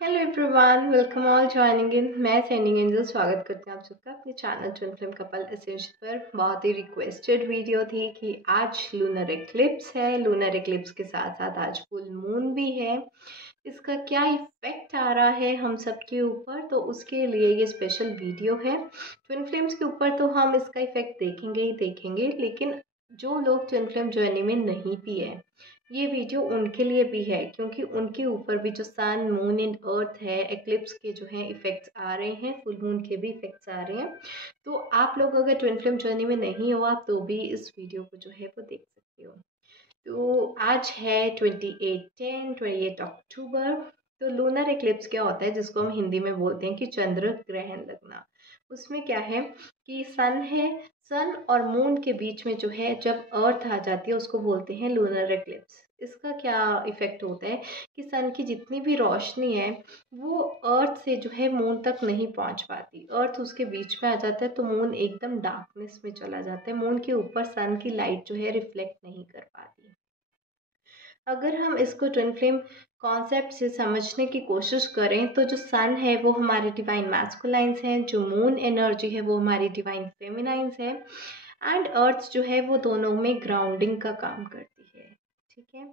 Hello everyone, welcome all joining in. मैं sending angel स्वागत करती हूँ आप सबका अपने channel twin flame couple essential पर। बहुत ही रिक्वेस्टेड वीडियो थी कि आज लूनर एक्लिप्स है। लूनर एक्लिप्स के साथ साथ आज फुल मून भी है। इसका क्या इफेक्ट आ रहा है हम सबके ऊपर, तो उसके लिए ये स्पेशल वीडियो है। ट्विन फ्लेम्स के ऊपर तो हम इसका इफेक्ट देखेंगे ही देखेंगे, लेकिन जो लोग ट्विन फ्लेम जर्नी में नहीं भी है, ये वीडियो उनके लिए भी है, क्योंकि उनके ऊपर भी जो सन मून एंड अर्थ है, एक्लिप्स के जो है इफेक्ट्स आ रहे हैं, फुल मून के भी इफेक्ट्स आ रहे हैं। तो आप लोग अगर ट्विन फ्लेम जर्नी में नहीं हो आप, तो भी इस वीडियो को जो है वो देख सकते हो। तो आज है 28 अक्टूबर। तो लूनर एक्लिप्स क्या होता है, जिसको हम हिंदी में बोलते हैं कि चंद्र ग्रहण लगना। उसमें क्या है कि सन है, सन और मून के बीच में जो है जब अर्थ आ जाती है उसको बोलते हैं लूनर एक्लिप्स। इसका क्या इफेक्ट होता है कि सन की जितनी भी रोशनी है वो अर्थ से जो है मून तक नहीं पहुंच पाती। अर्थ उसके बीच में आ जाता है तो मून एकदम डार्कनेस में चला जाता है। मून के ऊपर सन की लाइट जो है रिफ्लेक्ट नहीं कर पाती। अगर हम इसको ट्विन फ्लेम कॉन्सेप्ट से समझने की कोशिश करें, तो जो सन है वो हमारे डिवाइन मैस्कुलाइंस हैं, जो मून एनर्जी है वो हमारी डिवाइन फेमिनाइंस है, एंड अर्थ जो है वो दोनों में ग्राउंडिंग का काम करती है। ठीक है,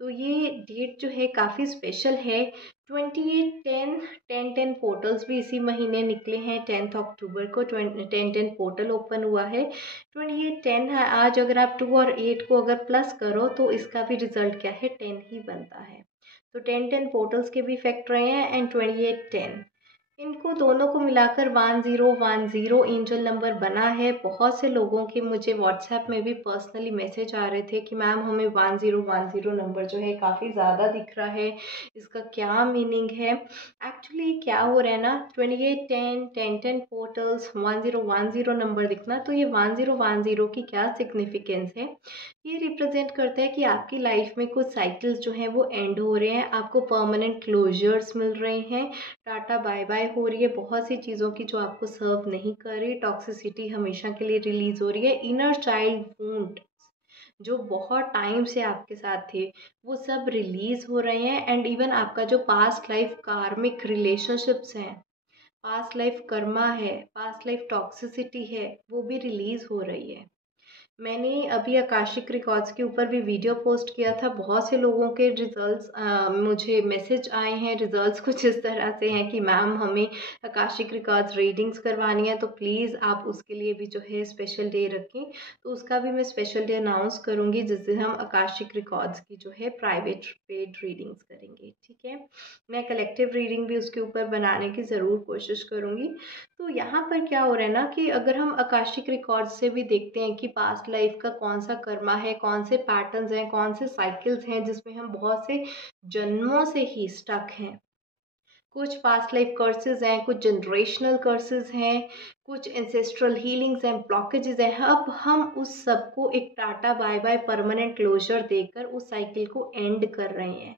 तो ये डेट जो है काफ़ी स्पेशल है। 28-10 10-10 पोर्टल्स भी इसी महीने निकले हैं। 10 अक्टूबर को 10-10 पोर्टल ओपन हुआ है। 28-10 है आज। अगर आप 2 और 8 को अगर प्लस करो तो इसका भी रिजल्ट क्या है, 10 ही बनता है। तो 10-10 पोर्टल्स के भी इफेक्ट रहे हैं एंड 28-10, इनको दोनों को मिलाकर 1010 एंजल नंबर बना है। बहुत से लोगों के मुझे व्हाट्सएप में भी पर्सनली मैसेज आ रहे थे कि मैम हमें 1010 नंबर जो है काफ़ी ज़्यादा दिख रहा है, इसका क्या मीनिंग है। एक्चुअली क्या हो रहा है ना, 28-10 10-10 पोर्टल्स 1010 नंबर दिखना, तो ये 1010 की क्या सिग्निफिकेंस है। ये रिप्रेजेंट करता है कि आपकी लाइफ में कुछ साइकिल्स जो हैं वो एंड हो रहे हैं, आपको परमानेंट क्लोजर्स मिल रहे हैं, टाटा बाय बाय हो रही है बहुत सी चीज़ों की जो आपको सर्व नहीं कर रही, टॉक्सिसिटी हमेशा के लिए रिलीज हो रही है, इनर चाइल्ड वुंड जो बहुत टाइम से आपके साथ थे वो सब रिलीज हो रहे हैं, एंड इवन आपका जो पास्ट लाइफ कार्मिक रिलेशनशिप्स हैं, पास्ट लाइफ कर्मा है, पास्ट लाइफ टॉक्सिसिटी है, वो भी रिलीज हो रही है। मैंने अभी आकाशिक रिकॉर्ड्स के ऊपर भी वीडियो पोस्ट किया था। बहुत से लोगों के रिजल्ट्स मुझे मैसेज आए हैं। रिजल्ट्स कुछ इस तरह से हैं कि मैम हमें आकाशिक रिकॉर्ड्स रीडिंग्स करवानी है, तो प्लीज़ आप उसके लिए भी जो है स्पेशल डे रखें। तो उसका भी मैं स्पेशल डे अनाउंस करूँगी जिस दिन हम आकाशिक रिकॉर्ड्स की जो है प्राइवेट पेड रीडिंग्स करेंगे। ठीक है, मैं कलेक्टिव रीडिंग भी उसके ऊपर बनाने की ज़रूर कोशिश करूँगी। तो यहाँ पर क्या हो रहा है ना कि अगर हम आकाशिक रिकॉर्ड से भी देखते हैं कि पास्ट लाइफ का कौन सा कर्मा है, कौन से पैटर्न्स हैं, कौन से साइकिल्स हैं जिसमें हम बहुत से जन्मों से ही स्टक हैं। कुछ पास्ट लाइफ कर्सेस हैं, कुछ जनरेशनल कर्सेस हैं, कुछ एंसेस्ट्रल हीलिंग्स हैं, ब्लॉकेजेस हैं। अब हम उस सबको एक tata bye bye permanent closure देकर उस साइकिल को एंड कर रहे हैं।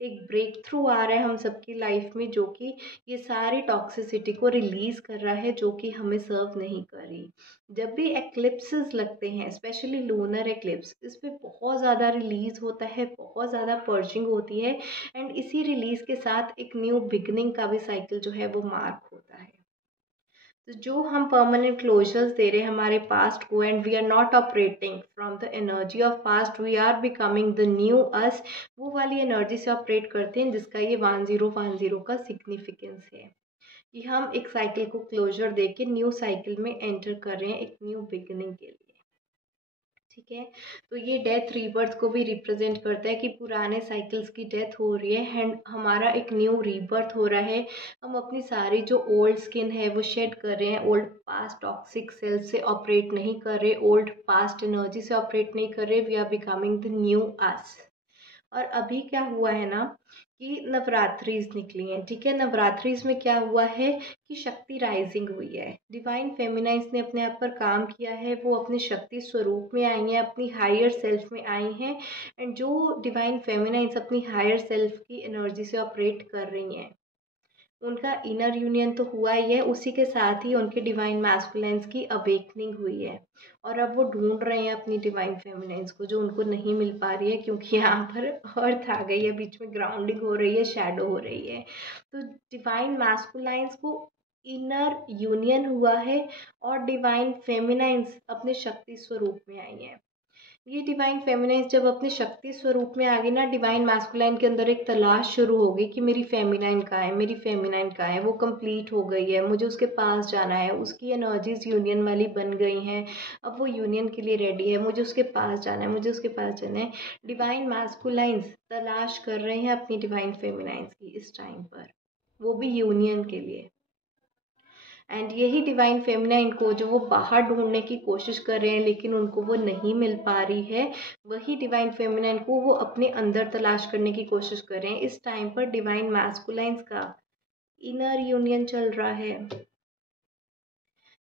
एक ब्रेक थ्रू आ रहा है हम सबकी लाइफ में, जो कि ये सारी टॉक्सिसिटी को रिलीज कर रहा है जो कि हमें सर्व नहीं कर रही। जब भी एक्लिप्सेस लगते हैं, स्पेशली लूनर एक्लिप्स, इस पे बहुत ज़्यादा रिलीज होता है, बहुत ज़्यादा पर्जिंग होती है, एंड इसी रिलीज के साथ एक न्यू बिगनिंग का भी साइकिल जो है वो मार्क होता है। तो जो हम परमानेंट क्लोजर्स दे रहे हैं हमारे पास्ट को, and we are not operating from the energy of past, we are becoming the new us, वो वाली एनर्जी से ऑपरेट करते हैं, जिसका ये 1010 का सिग्निफिकेंस है कि हम एक साइकिल को क्लोजर दे के न्यू साइकिल में एंटर कर रहे हैं, एक न्यू बिगनिंग के लिए। ठीक है, तो ये डेथ रीबर्थ को भी रिप्रेजेंट करता है कि पुराने साइकिल्स की डेथ हो रही है एंड हमारा एक न्यू रीबर्थ हो रहा है। हम अपनी सारी जो ओल्ड स्किन है वो शेड कर रहे हैं, ओल्ड पास्ट टॉक्सिक सेल्फ से ऑपरेट नहीं कर रहे, ओल्ड पास्ट एनर्जी से ऑपरेट नहीं कर रहे, we are becoming the new us. और अभी क्या हुआ है ना कि नवरात्रीज निकली हैं। ठीक है, नवरात्रीज में क्या हुआ है कि शक्ति राइजिंग हुई है, डिवाइन फेमिनाइंस ने अपने आप पर काम किया है, वो अपने शक्ति स्वरूप में आई हैं, अपनी हायर सेल्फ में आई हैं, एंड जो डिवाइन फेमिनाइंस अपनी हायर सेल्फ की एनर्जी से ऑपरेट कर रही हैं उनका इनर यूनियन तो हुआ ही है, उसी के साथ ही उनके डिवाइन मैस्कुलाइन्स की अवेकनिंग हुई है और अब वो ढूंढ रहे हैं अपनी डिवाइन फेमिनाइन्स को, जो उनको नहीं मिल पा रही है क्योंकि यहाँ पर अर्थ आ गई है बीच में, ग्राउंडिंग हो रही है, शैडो हो रही है। तो डिवाइन मैस्कुलाइन्स को इनर यूनियन हुआ है और डिवाइन फेमिनाइन्स अपने शक्ति स्वरूप में आई हैं। ये डिवाइन फेमिनाइन जब अपने शक्ति स्वरूप में आ गई ना, डिवाइन मैस्कुलाइन के अंदर एक तलाश शुरू हो गई कि मेरी फेमिनाइन कहाँ है, मेरी फेमिनाइन कहाँ है, वो कंप्लीट हो गई है, मुझे उसके पास जाना है, उसकी एनर्जीज यूनियन वाली बन गई हैं, अब वो यूनियन के लिए रेडी है, मुझे उसके पास जाना है, मुझे उसके पास जाना है। डिवाइन मैस्कुलाइंस तलाश कर रहे हैं अपनी डिवाइन फेमिनाइंस की इस टाइम पर, वो भी यूनियन के लिए। एंड यही डिवाइन फेमिनाइन को जो वो बाहर ढूंढने की कोशिश कर रहे हैं लेकिन उनको वो नहीं मिल पा रही है, वही डिवाइन फेमिनाइन को वो अपने अंदर तलाश करने की कोशिश कर रहे हैं। इस टाइम पर डिवाइन मैस्कुलाइंस का इनर यूनियन चल रहा है।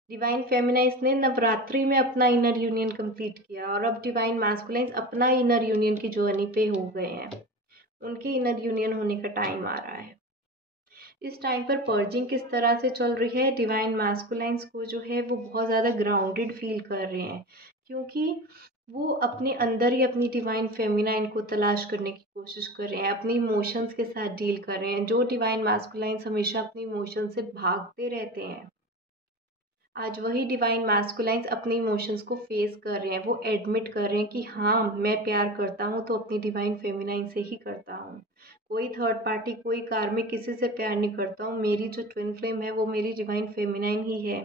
डिवाइन फेमिनाइंस ने नवरात्रि में अपना इनर यूनियन कंप्लीट किया और अब डिवाइन मैस्कुलाइंस अपना इनर यूनियन की जर्नी पे हो गए हैं। उनके इनर यूनियन होने का टाइम आ रहा है। इस टाइम पर पर्जिंग किस तरह से चल रही है, डिवाइन मैस्कुलाइंस को जो है वो बहुत ज़्यादा ग्राउंडेड फील कर रहे हैं क्योंकि वो अपने अंदर ही अपनी डिवाइन फेमिनाइन को तलाश करने की कोशिश कर रहे हैं, अपने इमोशंस के साथ डील कर रहे हैं। जो डिवाइन मैस्कुलाइंस हमेशा अपने इमोशंस से भागते रहते हैं, आज वही डिवाइन मैस्कुलाइंस अपने इमोशंस को फेस कर रहे हैं। वो एडमिट कर रहे हैं कि हाँ, मैं प्यार करता हूँ तो अपनी डिवाइन फेमिनाइन से ही करता हूँ, कोई थर्ड पार्टी, कोई कार्मिक किसी से प्यार नहीं करता हूँ, मेरी जो ट्विन फ्लेम है वो मेरी डिवाइन फेमिनाइन ही है।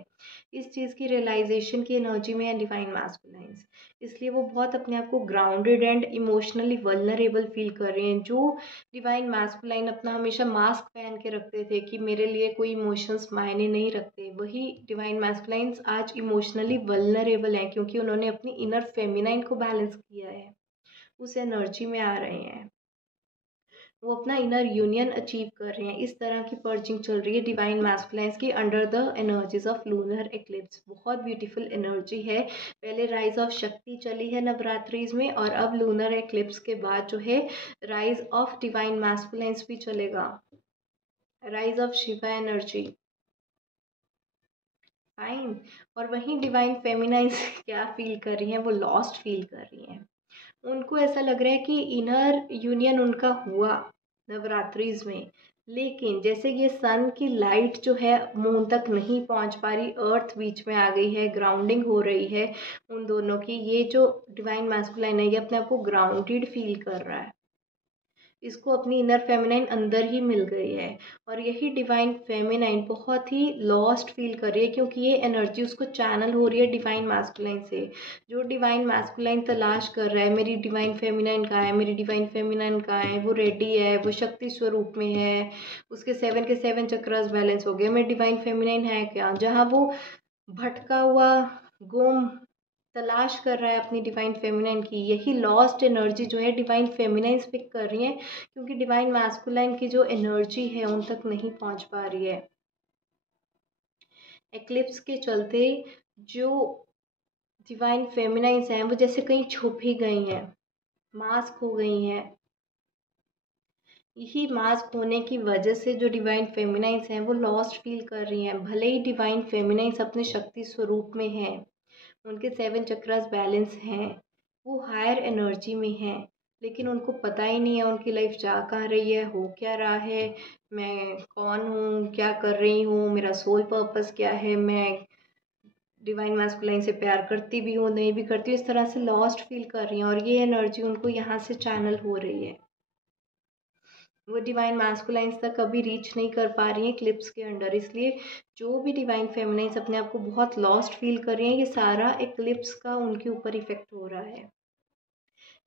इस चीज़ की रियलाइजेशन की एनर्जी में है डिवाइन मैस्कुलाइंस, इसलिए वो बहुत अपने आप को grounded and emotionally vulnerable feel कर रहे हैं। जो डिवाइन मैस्कुलाइन अपना हमेशा मास्क पहन के रखते थे कि मेरे लिए कोई इमोशंस मायने नहीं रखते, वही डिवाइन मैस्कुलाइन्स आज इमोशनली वल्नरेबल हैं क्योंकि उन्होंने अपनी इनर फेमिनाइन को बैलेंस किया है, उस एनर्जी में आ रहे हैं, वो अपना इनर यूनियन अचीव कर रहे हैं। इस तरह की पर्जिंग चल रही है डिवाइन मैस्कुलाइंस की under the energies of lunar eclipse. बहुत ब्यूटीफुल एनर्जी है। पहले राइज ऑफ शक्ति चली है नवरात्रिज में और अब लूनर एक्लिप्स के बाद जो है राइज ऑफ डिवाइन मैस्कुलाइंस भी चलेगा, rise of Shiva energy. Fine. और वहीं डिवाइन फेमिनाइंस क्या फील कर रही हैं, वो लॉस्ट फील कर रही हैं। उनको ऐसा लग रहा है कि इनर यूनियन उनका हुआ नवरात्रिज में, लेकिन जैसे ये सन की लाइट जो है मून तक नहीं पहुंच पा रही, अर्थ बीच में आ गई है, ग्राउंडिंग हो रही है उन दोनों की। ये जो डिवाइन मैस्कुलाइन है ये अपने आप को ग्राउंडेड फील कर रहा है, इसको अपनी इनर फेमिनाइन अंदर ही मिल गई है और यही डिवाइन फेमिनाइन बहुत ही लॉस्ट फील कर रही है क्योंकि ये एनर्जी उसको चैनल हो रही है डिवाइन मैस्कुलाइन से। जो डिवाइन मैस्कुलाइन तलाश कर रहा है मेरी डिवाइन फेमिनाइन कहाँ है, मेरी डिवाइन फेमिनाइन कहाँ है, वो रेडी है, वो शक्ति स्वरूप में है, उसके 7 के 7 चक्रास बैलेंस हो गए, मेरी डिवाइन फेमिनाइन है क्या, जहाँ वो भटका हुआ गुम तलाश कर रहा है अपनी डिवाइन फेमिनाइन की, यही लॉस्ट एनर्जी जो है डिवाइन फेमिनाइन पिक कर रही है क्योंकि डिवाइन मैस्कुलाइन की जो एनर्जी है उन तक नहीं पहुंच पा रही है। एक्लिप्स के चलते जो डिवाइन फेमिनाइंस हैं वो जैसे कहीं छुप ही गई हैं, मास्क हो गई हैं। यही मास्क होने की वजह से जो डिवाइन फेमिनाइंस हैं वो लॉस्ट फील कर रही हैं। भले ही डिवाइन फेमिनाइंस अपने शक्ति स्वरूप में हैं, उनके 7 चक्रास बैलेंस हैं, वो हायर एनर्जी में हैं, लेकिन उनको पता ही नहीं है उनकी लाइफ जा कहाँ रही है, हो क्या रहा है, मैं कौन हूँ, क्या कर रही हूँ, मेरा सोल पर्पस क्या है, मैं डिवाइन मैस्कुलाइन से प्यार करती भी हूँ नहीं भी करती हूँ, इस तरह से लॉस्ट फील कर रही हैं और ये एनर्जी उनको यहाँ से चैनल हो रही है। वो डिवाइन मैस्कुलाइंस तक कभी रीच नहीं कर पा रही हैं क्लिप्स के अंडर, इसलिए जो भी डिवाइन फेमिनाइंस अपने आप को बहुत लॉस्ट फील कर रही हैं, ये सारा एक्लिप्स का उनके ऊपर इफेक्ट हो रहा है।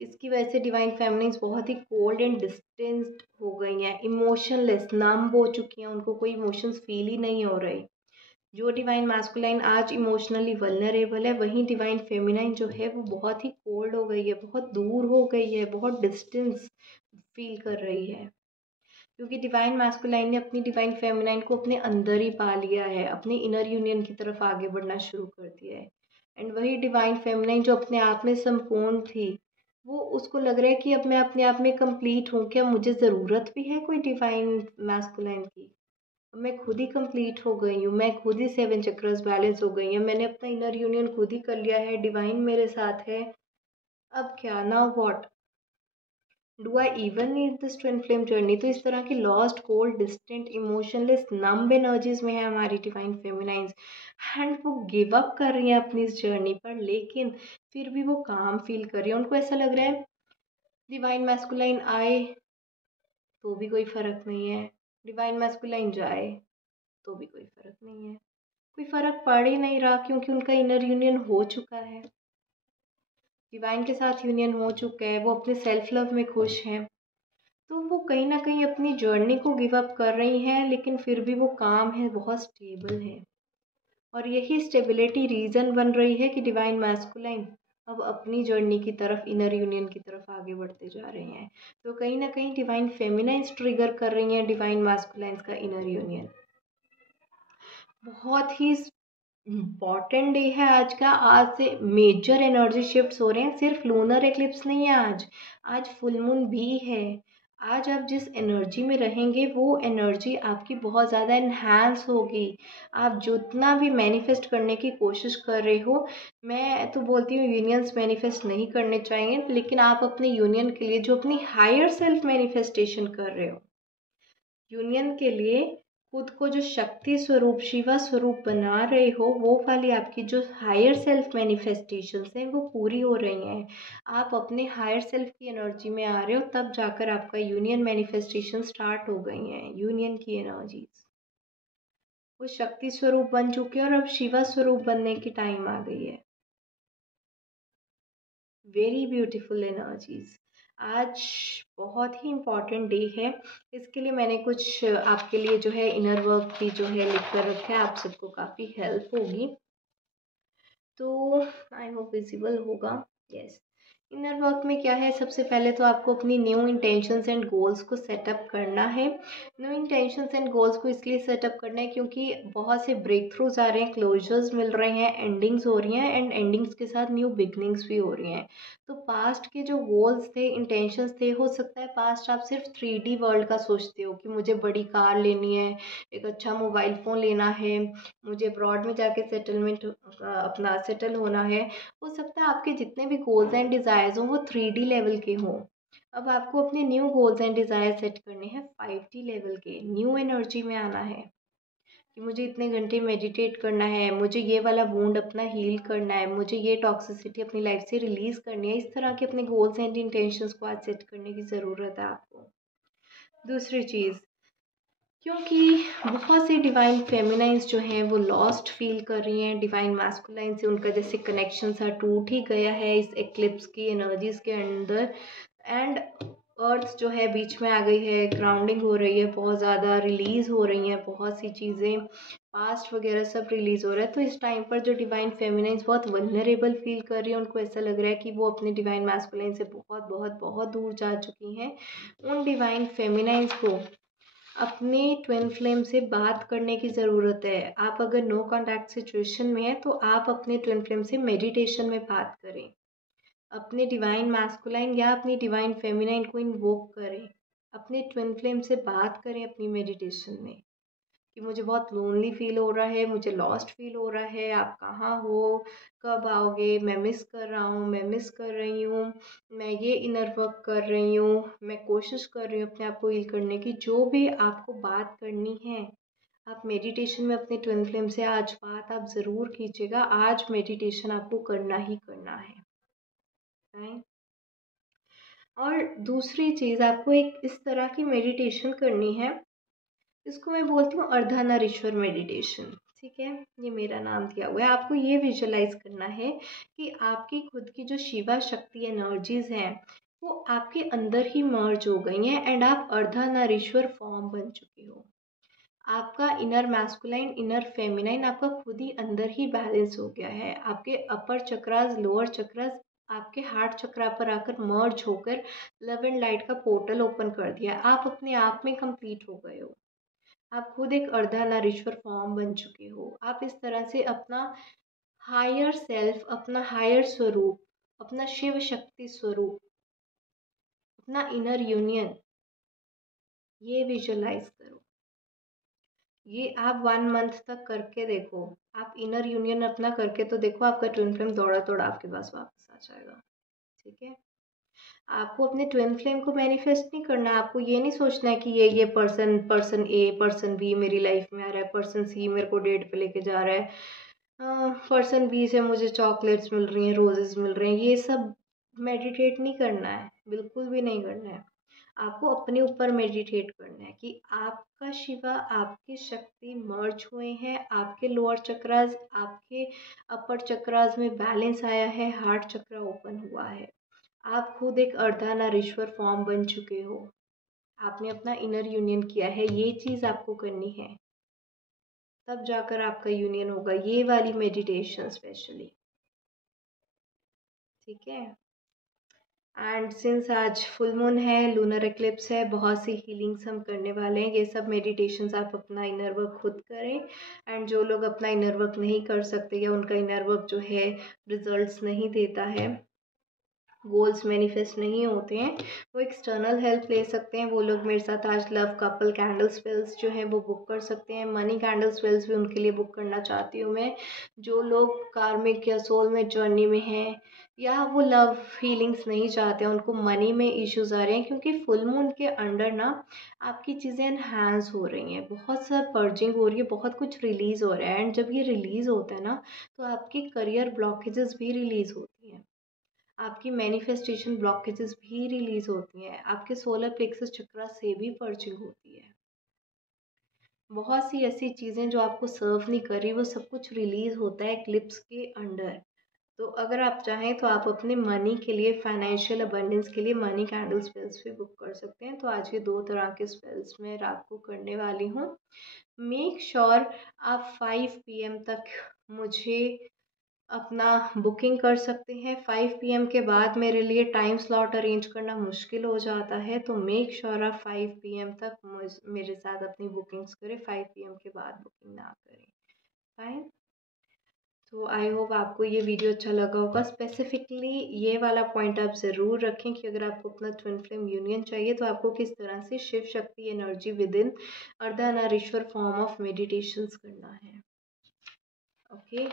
इसकी वजह से डिवाइन फेमिनाइंस बहुत ही कोल्ड एंड डिस्टेंस्ड हो गई हैं, इमोशनलेस, नम हो चुकी हैं, उनको कोई इमोशंस फील ही नहीं हो रहे। जो डिवाइन मैस्कुलाइन आज इमोशनली वल्नरेबल है, वहीं डिवाइन फेमिनाइन जो है वो बहुत ही कोल्ड हो गई है, बहुत दूर हो गई है, बहुत डिस्टेंस फील कर रही है क्योंकि डिवाइन मैस्कुलाइन ने अपनी डिवाइन फेमिनाइन को अपने अंदर ही पा लिया है, अपने इनर यूनियन की तरफ आगे बढ़ना शुरू कर दिया है। एंड वही डिवाइन फेमिनाइन जो अपने आप में संपूर्ण थी, वो उसको लग रहा है कि अब मैं अपने आप में कंप्लीट हूँ, क्या मुझे ज़रूरत भी है कोई डिवाइन मैस्कुलाइन की। मैं खुद ही कंप्लीट हो गई हूँ, मैं खुद ही 7 चक्रस बैलेंस हो गई हूँ, मैंने अपना इनर यूनियन खुद ही कर लिया है, डिवाइन मेरे साथ है। अब क्या, now what, do I even need this twin flame journey? तो इस तरह की lost, cold, distant, emotionless, numb energies में है हमारी डिवाइन फेमिनाइंस, एंड वो गिव अप कर रही हैं अपनी इस जर्नी पर, लेकिन फिर भी वो काम फील कर रही है। उनको ऐसा लग रहा है डिवाइन मैस्कुलाइन आए तो भी कोई फर्क नहीं है, डिवाइन मैस्कुलाइन जाए तो भी कोई फर्क नहीं है, कोई फर्क पड़ ही नहीं रहा, क्योंकि उनका इनर यूनियन हो चुका है, डिवाइन के साथ यूनियन हो चुका है, वो अपने सेल्फ लव में खुश हैं। तो वो कहीं ना कहीं अपनी जर्नी को गिव अप कर रही हैं, लेकिन फिर भी वो काम है, बहुत स्टेबल है, और यही स्टेबिलिटी रीज़न बन रही है कि डिवाइन मैस्कुलाइन अब अपनी जर्नी की तरफ, इनर यूनियन की तरफ आगे बढ़ते जा रहे हैं। तो कहीं ना कहीं डिवाइन फेमिनाइंस ट्रिगर कर रही हैं डिवाइन मैस्कुलाइंस का इनर यूनियन। बहुत ही इम्पॉर्टेंट डे है आज का, आज से मेजर एनर्जी शिफ्ट्स हो रहे हैं, सिर्फ लूनर एक्लिप्स नहीं है आज, आज फुल मून भी है। आज आप जिस एनर्जी में रहेंगे वो एनर्जी आपकी बहुत ज़्यादा इन्हांस होगी। आप जितना भी मैनिफेस्ट करने की कोशिश कर रहे हो, मैं तो बोलती हूँ यूनियंस मैनिफेस्ट नहीं करने चाहिए, लेकिन आप अपने यूनियन के लिए जो अपनी हायर सेल्फ मैनिफेस्टेशन कर रहे हो, यूनियन के लिए खुद को जो शक्ति स्वरूप, शिवा स्वरूप बना रहे हो, वो वाली आपकी जो हायर सेल्फ मैनिफेस्टेशंस हैं वो पूरी हो रही हैं। आप अपने हायर सेल्फ की एनर्जी में आ रहे हो, तब जाकर आपका यूनियन मैनिफेस्टेशन स्टार्ट हो गई हैं, यूनियन की एनर्जीज वो शक्ति स्वरूप बन चुके हैं, और अब शिवा स्वरूप बनने की टाइम आ गई है। Very beautiful energies. आज बहुत ही इम्पॉर्टेंट डे है, इसके लिए मैंने कुछ आपके लिए जो है इनर वर्क भी जो है लिख कर रखा है, आप सबको काफ़ी हेल्प होगी। तो आई होप विजिबल होगा। यस, इनर वर्क में क्या है, सबसे पहले तो आपको अपनी न्यू इंटेंशंस एंड गोल्स को सेटअप करना है। न्यू इंटेंशंस एंड गोल्स को इसलिए सेटअप करना है क्योंकि बहुत से ब्रेक थ्रूज आ रहे हैं, क्लोजर्स मिल रहे हैं, एंडिंग्स हो रही हैं, एंड एंडिंग्स के साथ न्यू बिगनिंग्स भी हो रही हैं। तो पास्ट के जो गोल्स थे, इंटेंशंस थे, हो सकता है पास्ट आप सिर्फ 3D वर्ल्ड का सोचते हो कि मुझे बड़ी कार लेनी है, एक अच्छा मोबाइल फ़ोन लेना है, मुझे अब्रॉड में जाके सेटलमेंट अपना सेटल होना है। हो सकता है आपके जितने भी गोल्स एंड डिज़ायर्स हों वो 3D लेवल के हों। अब आपको अपने new goals and desire set करने हैं 5D लेवल के, न्यू एनर्जी में आना है कि मुझे इतने घंटे मेडिटेट करना है, मुझे ये वाला वुंड अपना हील करना है, मुझे ये टॉक्सिसिटी अपनी लाइफ से रिलीज़ करनी है। इस तरह के अपने गोल्स एंड इंटेंशंस को आज सेट करने की ज़रूरत है आपको। दूसरी चीज़, क्योंकि बहुत सी डिवाइन फेमिनाइंस जो हैं वो लॉस्ट फील कर रही हैं, डिवाइन मैस्कुलाइन से उनका जैसे कनेक्शन सा टूट ही गया है इस एक्लिप्स की एनर्जीज के अंदर, एंड अर्थ जो है बीच में आ गई है, ग्राउंडिंग हो रही है, बहुत ज़्यादा रिलीज़ हो रही हैं बहुत सी चीज़ें, पास्ट वगैरह सब रिलीज़ हो रहा है। तो इस टाइम पर जो डिवाइन फेमिनाइंस बहुत वल्नरेबल फील कर रही है, उनको ऐसा लग रहा है कि वो अपने डिवाइन मैस्कुलाइन से बहुत बहुत बहुत दूर जा चुकी हैं। उन डिवाइन फेमिनाइंस को अपने ट्विन फ्लेम से बात करने की ज़रूरत है। आप अगर नो कॉन्टैक्ट सिचुएशन में हैं तो आप अपने ट्विन फ्लेम से मेडिटेशन में बात करें, अपने डिवाइन मैस्कुलाइन या अपनी डिवाइन फेमिनाइन को इन्वोक करें, अपने ट्विन फ्लेम से बात करें अपनी मेडिटेशन में कि मुझे बहुत लोनली फील हो रहा है, मुझे लॉस्ट फील हो रहा है, आप कहाँ हो, कब आओगे, मैं मिस कर रहा हूँ, मैं मिस कर रही हूँ, मैं ये इनर वर्क कर रही हूँ, मैं कोशिश कर रही हूँ अपने आप को हील करने की। जो भी आपको बात करनी है, आप मेडिटेशन में अपने ट्विन फ्लेम से आज बात आप ज़रूर कीजिएगा। आज मेडिटेशन आपको करना ही करना है, राइट। और दूसरी चीज़, आपको एक इस तरह की मेडिटेशन करनी है, इसको मैं बोलती हूँ अर्धनारीश्वर मेडिटेशन। ठीक है, ये मेरा नाम दिया हुआ है। आपको ये विजुअलाइज करना है कि आपकी खुद की जो शिवा शक्ति एनर्जीज हैं वो आपके अंदर ही मर्ज हो गई हैं, एंड आप अर्धनारीश्वर फॉर्म बन चुके हो। आपका इनर मैस्कुलाइन, इनर फेमिनाइन आपका खुद ही अंदर ही बैलेंस हो गया है। आपके अपर चक्रास, लोअर चक्रास आपके हार्ट चक्रा पर आकर मर्ज होकर लव एंड लाइट का पोर्टल ओपन कर दिया। आप अपने आप में कंप्लीट हो गए हो, आप खुद एक अर्धनारीश्वर फॉर्म बन चुके हो। आप इस तरह से अपना हायर सेल्फ, अपना हायर स्वरूप, अपना शिव शक्ति स्वरूप, अपना इनर यूनियन ये विजुअलाइज करो। ये आप 1 मंथ तक करके देखो, आप इनर यूनियन अपना करके तो देखो, आपका ट्विन फ्लेम दौड़ा-दौड़ा आपके पास वापस आ जाएगा, ठीक है? आपको अपने ट्विन फ्लेम को मैनिफेस्ट नहीं करना है, आपको ये नहीं सोचना है कि ये पर्सन ए, पर्सन बी मेरी लाइफ में आ रहा है, पर्सन सी मेरे को डेट पे लेके जा रहा है, पर्सन बी से मुझे चॉकलेट्स मिल रही हैं, रोजेज़ मिल रहे हैं, ये सब मेडिटेट नहीं करना है, बिल्कुल भी नहीं करना है। आपको अपने ऊपर मेडिटेट करना है कि आपका शिवा, आपकी शक्ति मर्ज हुए हैं, आपके लोअर चक्रास, आपके अपर चक्रास में बैलेंस आया है, हार्ट चक्रा ओपन हुआ है। आप खुद एक अर्धनारीश्वर फॉर्म बन चुके हो, आपने अपना इनर यूनियन किया है, ये चीज़ आपको करनी है, तब जाकर आपका यूनियन होगा, ये वाली मेडिटेशन स्पेशली, ठीक है? एंड सिंस आज फुल मून है, लूनर एक्लिप्स है, बहुत सी हीलिंग्स हम करने वाले हैं, ये सब मेडिटेशंस आप अपना इनर वर्क खुद करें। एंड जो लोग अपना इनर वर्क नहीं कर सकते या उनका इनर वर्क जो है रिजल्ट्स नहीं देता है, गोल्स मैनिफेस्ट नहीं होते हैं, वो एक्सटर्नल हेल्प ले सकते हैं। वो लोग मेरे साथ आज लव कपल कैंडल स्पेल्स जो है वो बुक कर सकते हैं। मनी कैंडल स्पेल्स भी उनके लिए बुक करना चाहती हूँ मैं, जो लोग कार्मिक या सोल में जर्नी में हैं या वो लव फीलिंग्स नहीं चाहते हैं, उनको मनी में इश्यूज आ रहे हैं, क्योंकि फुल मून के अंडर ना आपकी चीज़ें एनहांस हो रही हैं, बहुत सा पर्जिंग हो रही है, बहुत कुछ रिलीज़ हो रहा है। एंड जब ये रिलीज़ होता है ना, तो आपकी करियर ब्लॉकेजेस भी रिलीज़ होती हैं, आपकी मैनिफेस्टेशन ब्लॉकेजेस भी रिलीज होती हैं, आपके सोलर प्लेक्सस चक्रा से भी पर्चिंग होती है। बहुत सी ऐसी चीज़ें जो आपको सर्व नहीं कर रही, वो सब कुछ रिलीज होता है क्लिप्स के अंडर। तो अगर आप चाहें तो आप अपने मनी के लिए, फाइनेंशियल अबंडेंस के लिए मनी कैंडल स्पेल्स भी बुक कर सकते हैं। तो आज ये 2 तरह के स्पेल्स मैं रात को करने वाली हूँ। मेक श्योर आप 5 PM तक मुझे अपना बुकिंग कर सकते हैं। 5 PM के बाद मेरे लिए टाइम स्लॉट अरेंज करना मुश्किल हो जाता है, तो मेक श्योर आप 5 PM तक मेरे साथ अपनी बुकिंग्स करें, 5 PM के बाद बुकिंग ना करें। फाइन। तो आई होप आपको ये वीडियो अच्छा लगा होगा। स्पेसिफिकली ये वाला पॉइंट आप ज़रूर रखें कि अगर आपको अपना ट्विन फ्लेम यूनियन चाहिए तो आपको किस तरह से Shiva Shakti energy within Ardhanarishwar form of meditations करना है। ओके,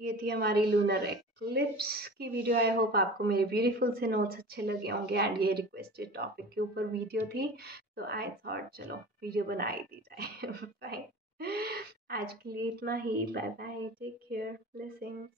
ये थी हमारी लूनर एक्लिप्स की वीडियो। आई होप आपको मेरे ब्यूटीफुल से नोट्स अच्छे लगे होंगे। एंड ये रिक्वेस्टेड टॉपिक के ऊपर वीडियो थी, तो आई थॉट चलो वीडियो बना ही दी जाए। बाय। आज के लिए इतना ही। Bye bye, take care, blessings.